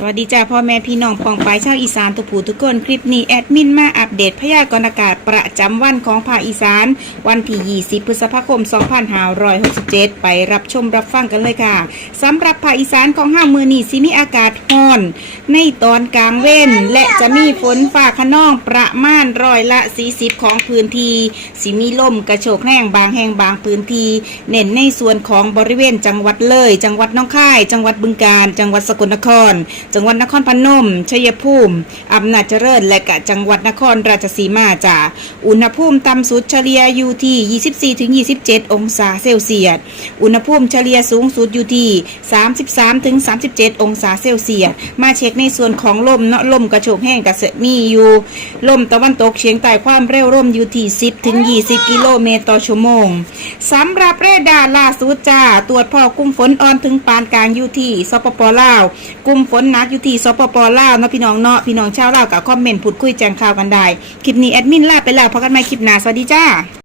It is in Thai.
สวัสดีจ้าพ่อแม่พี่น้องปองปายชาวอีสานทุกผู้ทุกคนคลิปนี้แอดมินมาอัปเดตพยากรณ์อากาศประจำวันของภาคอีสาน วันที่ 20 พฤษภาคม 2567 ไปรับชมรับฟังกันเลยค่ะสำหรับภาคอีสานของห้ามือนี้สิมีอากาศร้อน ในตอนกลางเว้น และจะมีฝนฟ้าขนองประมาณร้อยละ 40 ของพื้นที่สิมีลมกระโชกแห้งบางแห่งบางพื้นที่เน้นในส่วนของบริเวณจังหวัดเลย จังหวัดน้องคาย จังหวัดบึงกาฬจังหวัดสกลนครจังหวัดนครพนม ชัยภูมิอำนาจเจริญ และกะจังหวัดนครราชสีมาจ้าอุณหภูมิต่ำสุดเฉลี่ยอยู่ที่ 24-27 องศาเซลเซียส อุณหภูมิเฉลี่ยสูงสุดอยู่ที่ 33-37 องศาเซลเซียส มาเช็คในส่วนของลมเนาะลมกระโชกแห้งกระเสมีอยู่ลมตะวันตกเฉียงใต้ความเร็วลมอยู่ที่ 10-20 กิโลเมตรต่อชั่วโมงสำหรับเรดาร์ล่าสุดจ้าตรวจพอกลุ่มฝนอ่อนถึงปานกลางอยู่ที่สปปลาวกลุ่มฝนหนักอยู่ที่สปปลาวเนาะพี่น้องเนาะพี่น้องชาวลาวกับคอมเมนต์พูดคุยแจ้งข่าวกันได้ คลิปนี้แอดมินลาไปแล้วพบกันใหม่คลิปหน้าสวัสดีจ้า